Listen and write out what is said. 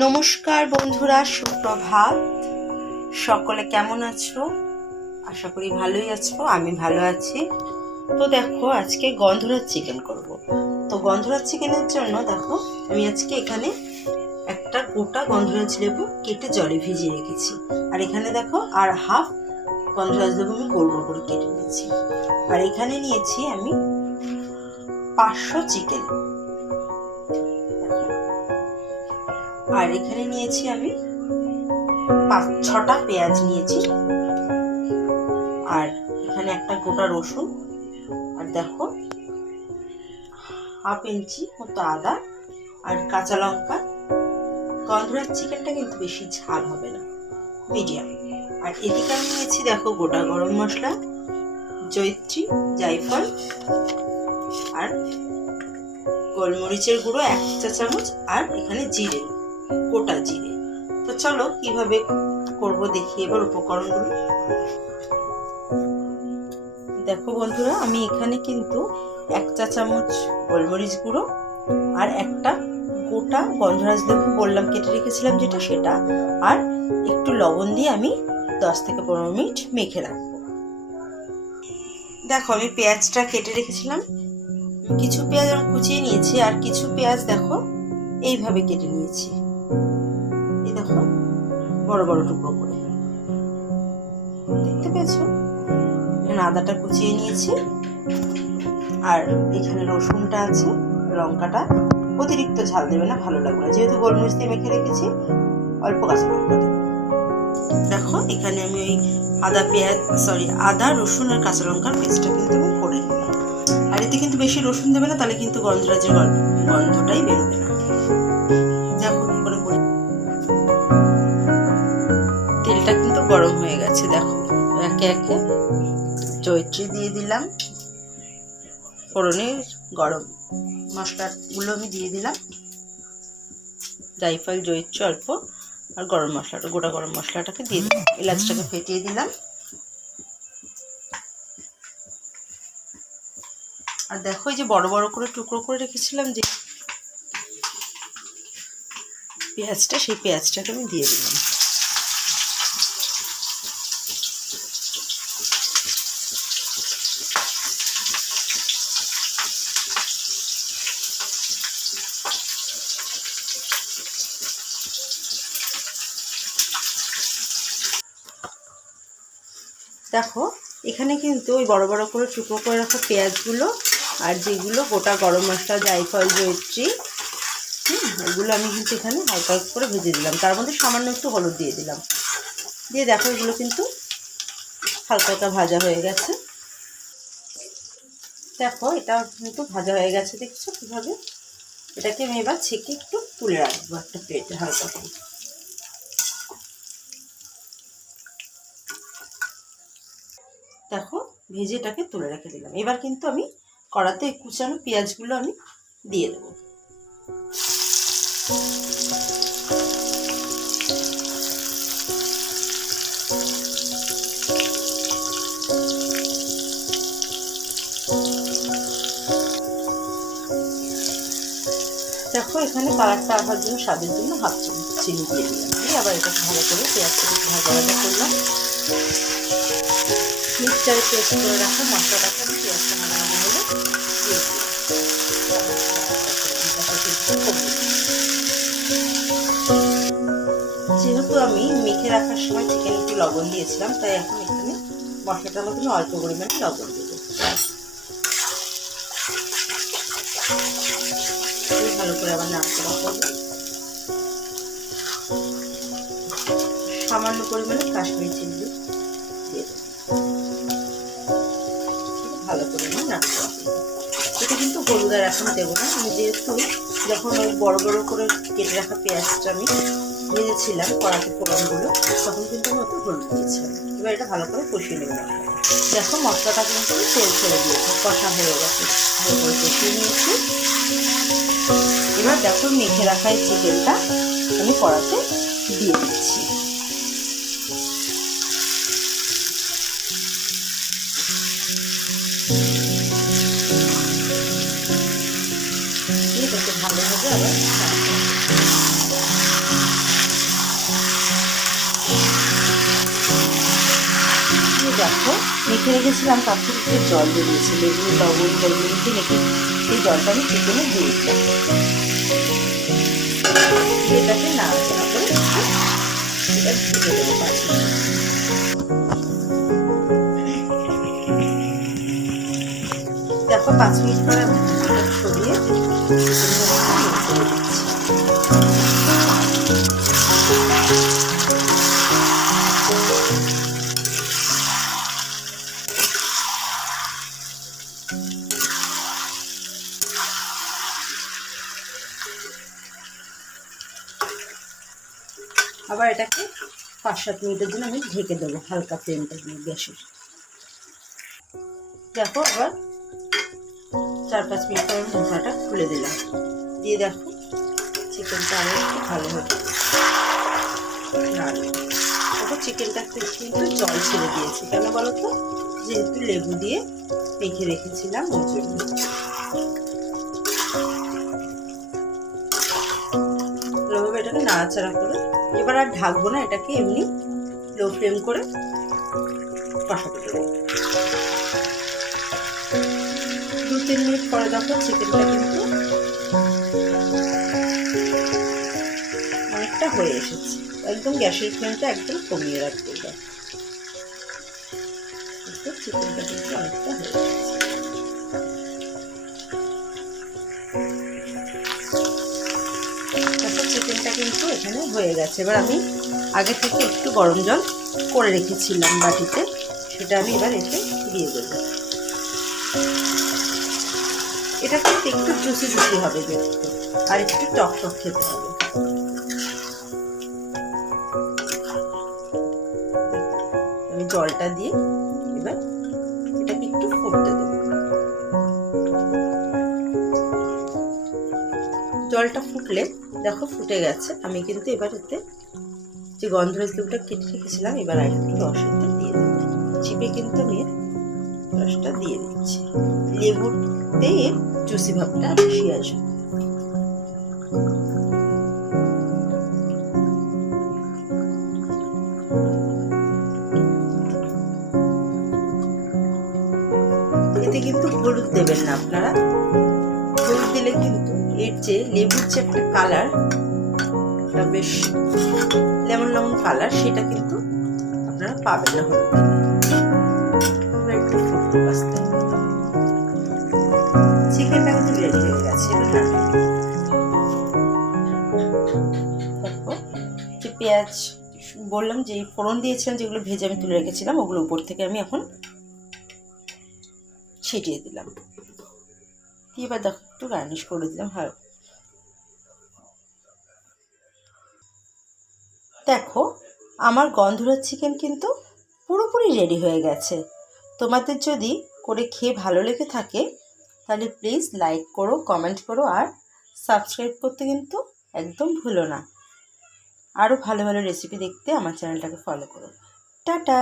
নমস্কার বন্ধুরা, সুপ্রভাত। সকলে কেমন আছো? আশা করি ভালোই আছো। আমি ভালো আছি। তো দেখো, আজকে গন্ধরাজ চিকেন করব। তো গন্ধরাজ চিকেনের জন্য দেখো, আমি আজকে এখানে একটা গোটা গন্ধরাজ লেবু কেটে জলে ভিজিয়ে রেখেছি। আর এখানে দেখো, আর হাফ গন্ধরাজ লেবু আমি গোল গোল করে কেটে নিয়েছি। আর এখানে নিয়েছি আমি 500 চিকেন। আর এখানে নিয়েছি আমি 5-6টা পেঁয়াজ নিয়েছি। আর এখানে একটা গোটা রসুন, আর দেখো হাফ ইঞ্চি মতো আদা, আর কাঁচা লঙ্কা। গন্ধরাজ চিকেনটা কিন্তু বেশি ঝাল হবে না, মিডিয়াম। আর এদিকে আমি নিয়েছি দেখো গোটা গরম মশলা, জয়িত্রী, জায়ফল, আর গোলমরিচের গুঁড়ো 1 চা চামচ, আর এখানে জিরে, গোটা জিরে। তো চলো কিভাবে করব দেখি এবার উপকরণগুলো। দেখো বন্ধুরা, আমি এখানে কিন্তু 1 চা চামচ গোলমরিচ গুঁড়ো আর একটা গোটা গন্ধরাজ লেবু বললাম কেটে রেখেছিলাম যেটা, সেটা আর একটু লবণ দিয়ে আমি 10 থেকে 15 মিনিট মেখে রাখবো। দেখো, আমি পেঁয়াজটা কেটে রেখেছিলাম। কিছু পেঁয়াজ আমি কুচিয়ে নিয়েছি, আর কিছু পেঁয়াজ দেখো এইভাবে কেটে নিয়েছি। এই দেখো, বড় বড় টুকরো করে, দেখতে পেয়েছো? এখানে আদাটা কুচিয়ে নিয়েছি, আর এখানে রসুনটা আছে, লঙ্কাটা অতিরিক্ত ঝাল দেবে না, ভালো লাগবে না, যেহেতু গোলমরিচ দিয়ে মেখে রেখেছি। অল্প কাঁচা লঙ্কা দেবো। দেখো, এখানে আমি ওই আদা রসুন আর কাঁচা লঙ্কার পেস্টটা কিন্তু আমি করে নিলাম। আর এতে কিন্তু বেশি রসুন দেবে না, তাহলে কিন্তু গন্ধরাজের গন্ধটাই বেরোবে না। দেখো কি করে করি। তেলটা কিন্তু গরম হয়ে গেছে। দেখো, একে একে জয়িত্রী দিয়ে দিলাম, ফোড়নে গরম মশলাগুলো আমি দিয়ে দিলাম, জায়ফল, জয়িত্রী অল্প, আর গরম মশলাটা, গোটা গরম মশলাটাকে দিয়ে দিলাম, এলাচটাকে ফেটিয়ে দিলাম। আর দেখো, এই যে বড় বড় করে টুকরো করে রেখেছিলাম যে পেঁয়াজটা, সেই পেঁয়াজটাকে আমি দিয়ে দিলাম। দেখো, এখানে কিন্তু ওই বড় বড় করে টুকরো করে রাখা পেঁয়াজগুলো আর যেগুলো গোটা গরম মশলা, জায়ফল, জয়িত্রী, এগুলো আমি কিন্তু এখানে হালকা করে ভেজে দিলাম। তার মধ্যে সামান্য একটু হলুদ দিয়ে দিলাম। দিয়ে দেখো, এগুলো কিন্তু হালকা হালকা ভাজা হয়ে গেছে। দেখো, এটা কিন্তু ভাজা হয়ে গেছে, দেখছো কীভাবে? এটাকে আমি এবার ছেঁকে একটু তুলে রাখবো একটা প্লেটে হালকা করে। দেখো, ভেজে এটাকে তুলে রেখে দিলাম। এবার কিন্তু আমি কড়াতে কুচানো পেঁয়াজগুলো আমি দিয়ে দেবো। দেখো, এখানে কালারটা আসার জন্য, স্বাদের জন্য হাফ চামচ চিনি দিয়ে দিলাম। দিয়ে আবার এটাকে ভালো করে পেঁয়াজটাকে ভাজা ভাজা করলাম। মিক্সচারে পেস্ট করে রাখা মশলাটাকে আমি পেঁয়াজটা ভাজা ভাজা হলে দিয়ে দিলাম। যেহেতু আমি মেখে রাখার সময় চিকেনে একটু লবণ দিয়েছিলাম, তাই এখন এখানে মশলাটার মধ্যে অল্প পরিমাণে লবণ দেবো। ভালো করে আবার নাড়াচাড়া করবো। সামান্য পরিমাণে কাশ্মীরি চিলি দিয়ে দেবো। ভালো করে আমি নাড়াচাড়া করবো। এটা কিন্তু হলুদ আর এখন দেবো না, আমি যেহেতু যখন ওই বড় বড় করে কেটে রাখা পেঁয়াজটা আমি ভেজেছিলাম কড়াতে ফোড়নগুলো, তখন কিন্তু আমি ওতে হলুদ দিয়েছিলাম। এবার এটা ভালো করে কষিয়ে নেব। দেখো, মশলাটা কিন্তু তেল ছেড়ে দিয়েছে, কষা হয়ে গেছে, ভালো করে কষিয়ে নিয়েছি। এবার দেখো, মেখে রাখা এই চিকেনটা আমি কড়াতে দিয়ে দিচ্ছি। এটাকে ভালোভাবে আবার মেখে রেখেছিলাম তার থেকে একটু জল দিয়ে দিয়েছি, লেবু লবণ গোলমরিচ রেখে সেই জলটা আমি চিকেনে দিয়ে দিলাম। এটাকে নাড়াচাড়া করে এটা ঢেকে দেবো 5 মিনিট। দেখো 5 মিনিট পরে আমি সরিয়ে আবার এটাকে 5-7 মিনিটের জন্য আমি ঢেকে দেবো হালকা ফ্লেমটা দিয়ে গ্যাসের। দেখো আবার 4-5 মিনিট পর আমি ঢাকনাটা খুলে দিলাম, দিয়ে দেখো চিকেনটা আরও একটু ভালো হবে। দেখো চিকেনটা কিন্তু জল ছেড়ে দিয়েছি, কেন বলো তো, যেহেতু লেবু দিয়ে মেখে রেখেছিলাম ওই জন্য। এভাবে এটাকে নাড়াচাড়া করে এবার আর ঢাকবো না, এটাকে এমনি লো ফ্লেম করে কষাতে দেবো। 2-3 মিনিট পরে দেখো চিকেনটা কিন্তু অনেকটা হয়ে এসেছে। একদম গ্যাসের ফ্লেমটা একদম কমিয়ে রাখতে হবে। চিকেনটা কিন্তু অনেকটা হয়ে এসেছে। চিকেনটা কিন্তু এখানে হয়ে গেছে। এবার আমি আগে থেকে একটু গরম জল করে রেখেছিলাম বাটিতে, সেটা আমি এবার এতে দিয়ে দেবো। এটা কিন্তু একটু জুসি জুসি হবে দেখতে, আর একটু টক টক খেতে হবে। আমি জলটা দিয়ে এবার এটাকে একটু ফুটতে দেবো। জলটা ফুটলে দেখো ফুটে গেছে, আমি কিন্তু এবার এতে যে গন্ধরাজ লেবুটা কেটে রেখেছিলাম এবার আর একটু রস এতে দিয়ে দেবো। চিপে কিন্তু আমি রসটা দিয়ে দিচ্ছি, লেবুতে জুসি ভাবটা বেশি আসবে। এতে কিন্তু হলুদ দেবেন না আপনারা, হলুদ দিলে কিন্তু এর যে লেবুর যে একটা কালার, বেশ লেমন লেমন কালার, সেটা কিন্তু আপনারা পাবেন না হলুদ দিলে। একটু ফুটতে পাস্তে চিকেনটা কিন্তু রেডি হয়ে গেছে। যে পেঁয়াজ বললাম যে ফোড়ন দিয়েছিলাম, যেগুলো ভেজে আমি তুলে রেখেছিলাম, ওগুলো উপর থেকে আমি এখন ছিটিয়ে দিলাম। এবার দেখো একটু গার্নিশ করে দিলাম। দেখো আমার গন্ধরাজ চিকেন কিন্তু পুরোপুরি রেডি হয়ে গেছে। তোমাদের যদি করে খেয়ে ভালো লেগে থাকে তাহলে প্লিজ লাইক করো, কমেন্ট করো, আর সাবস্ক্রাইব করতে কিন্তু একদম ভুলো না। আরও ভালো ভালো রেসিপি দেখতে আমার চ্যানেলটাকে ফলো করো। টাটা।